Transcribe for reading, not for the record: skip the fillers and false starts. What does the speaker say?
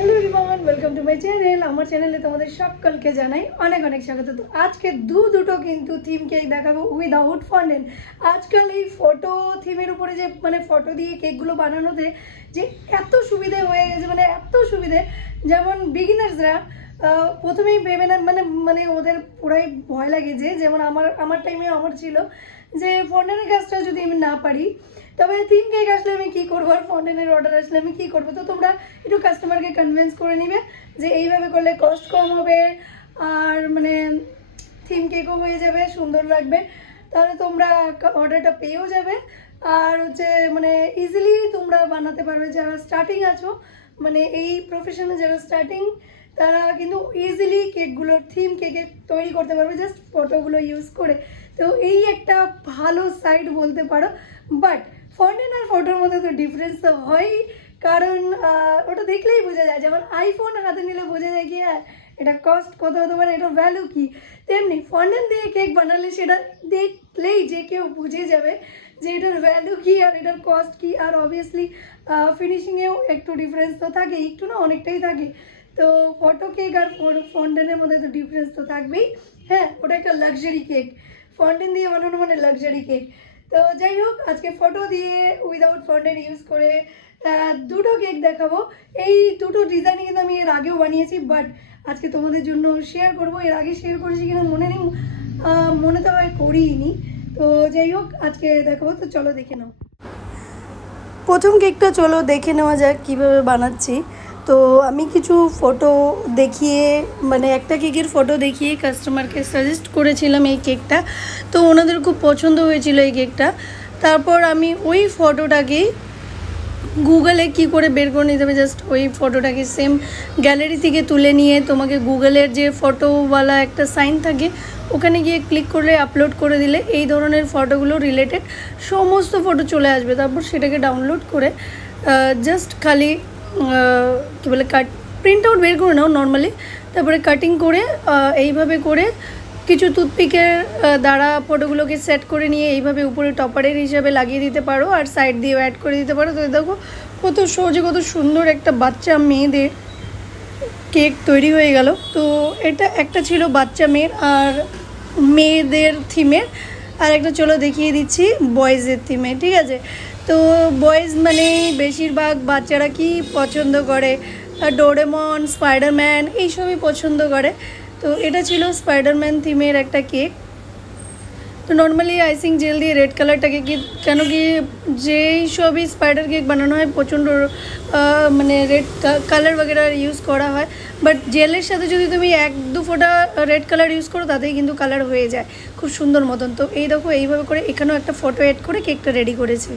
Hello everyone, welcome to my channel. আমার চ্যানেলে তোমাদের সকলকে জানাই অনেক অনেক স্বাগত। তো আজকে দুটো কিন্তু থিম কেক দেখাবো উইদাউট ফন্ডেন্ট। আজকাল এই ফটো থিমের উপরে যে ফটো দিয়ে কেকগুলো বানানোতে যে এত সুবিধে হয়ে গেছে, এত সুবিধে, যেমন বিগিনার্সরা প্রথমেই ভেবে না মানে ওদের পুরাই ভয় লাগে যে যেমন আমার টাইমে আমার ছিল যে ফন্ডেন্টের কাজটা যদি আমি না পারি তবে থিম কেক আসলে আমি কী করবো, আর ফন্ডেন্টের অর্ডার আসলে আমি কী করবো। তো তোমরা একটু কাস্টমারকে কনভিন্স করে নিবে যে এইভাবে করলে কস্ট কম হবে আর থিম কেকও হয়ে যাবে, সুন্দর লাগবে, তাহলে তোমরা অর্ডারটা পেয়েও যাবে। আর হচ্ছে ইজিলি তোমরা বানাতে পারবে। যারা স্টার্টিং আছো এই প্রফেশনে যারা স্টার্টিং, তারা কিন্তু ইজিলি কেকগুলোর থিম কেকে তৈরি করতে পারবে জাস্ট ফটোগুলো ইউজ করে। তো এই একটা ভালো সাইড বলতে পারো। বাট ফন্ডেন্ট আর ফটোর মধ্যে তো ডিফারেন্স তো হয়ই, কারণ ওটা দেখলেই বোঝা যায়। যেমন আইফোন হাতে নিলে বোঝা যায় কি হ্যাঁ এটা কস্ট কত হতে পারে, এটার ভ্যালু কী, তেমনি ফন্ডেন্ট দিয়ে কেক বানালে সেটা দেখলেই যে কেউ বুঝে যাবে যে এটার ভ্যালু কী আর এটার কস্ট কী। আর অবভিয়াসলি ফিনিশিংয়েও একটু ডিফারেন্স তো থাকে, একটু না অনেকটাই থাকে। তো ফটো কেক আর ফন্ডেন্টের মধ্যে তো ডিফারেন্স তো থাকবেই। হ্যাঁ, ওটা একটা লাক্সারি কেক, ফন্ডেন্ট দিয়ে বানানো লাক্সারি কেক। তো যাই হোক, আজকে ফটো দিয়ে উইদাউট ফন্ডেন্ট ইউজ করে দুটো কেক দেখাবো। এই দুটো ডিজাইনই কিন্তু আমি এর আগেও বানিয়েছি, বাট আজকে তোমাদের জন্য শেয়ার করব। এর আগে শেয়ার করেছি কিনা মনে নেই, মনে তো হয় করিনি। তো যাই হোক, আজকে দেখাবো। তো চলো দেখে নাও প্রথম কেকটা, চলো দেখে নেওয়া যাক কীভাবে বানাচ্ছি। তো আমি কিছু ফটো দেখিয়ে একটা কেকের ফটো দেখিয়ে কাস্টমারকে সাজেস্ট করেছিলাম এই কেকটা। তো ওনাদের খুব পছন্দ হয়েছিল এই কেকটা। তারপর আমি ওই ফটোটাকে গুগলে কি করে বের করে নিতে হবে, জাস্ট ওই ফটোটাকে সেম গ্যালারি থেকে তুলে নিয়ে তোমাকে গুগলের যে ফটোওয়ালা একটা সাইন থাকে ওখানে গিয়ে ক্লিক করে আপলোড করে দিলে এই ধরনের ফটোগুলো রিলেটেড সমস্ত ফটো চলে আসবে। তারপর সেটাকে ডাউনলোড করে জাস্ট খালি কী বলে প্রিন্ট আউট বের করে নাও নর্মালি। তারপরে কাটিং করে এইভাবে করে কিছু টুথপিকের দ্বারা ফটোগুলোকে সেট করে নিয়ে এইভাবে উপরে টপারের হিসাবে লাগিয়ে দিতে পারো, আর সাইড দিয়েও অ্যাড করে দিতে পারো। তো দেখো কত সহজে কত সুন্দর একটা বাচ্চা মেয়েদের কেক তৈরি হয়ে গেল। তো এটা একটা ছিল বাচ্চা মেয়ের আর মেয়েদের থিমের, আর একটা চলো দেখিয়ে দিচ্ছি বয়েজের থিমে, ঠিক আছে। তো বয়েজ বেশিরভাগ বাচ্চারা কি পছন্দ করে, ডোরেমন, স্পাইডারম্যান এইসবই পছন্দ করে। তো এটা ছিল স্পাইডারম্যান থিমের একটা কেক। তো নর্মালি আইসিং জেল দিয়ে রেড কালারটাকে কেন কি যেই সবই স্পাইডার কেক বানানো হয় প্রচণ্ড রেড কালার বগেরা ইউজ করা হয়, বাট জেলের সাথে যদি তুমি 1-2 ফোঁটা রেড কালার ইউজ করো তাতেই কিন্তু কালার হয়ে যায় খুব সুন্দর মতন। তো এই দেখো এইভাবে করে এখানেও একটা ফটো অ্যাড করে কেকটা রেডি করেছি।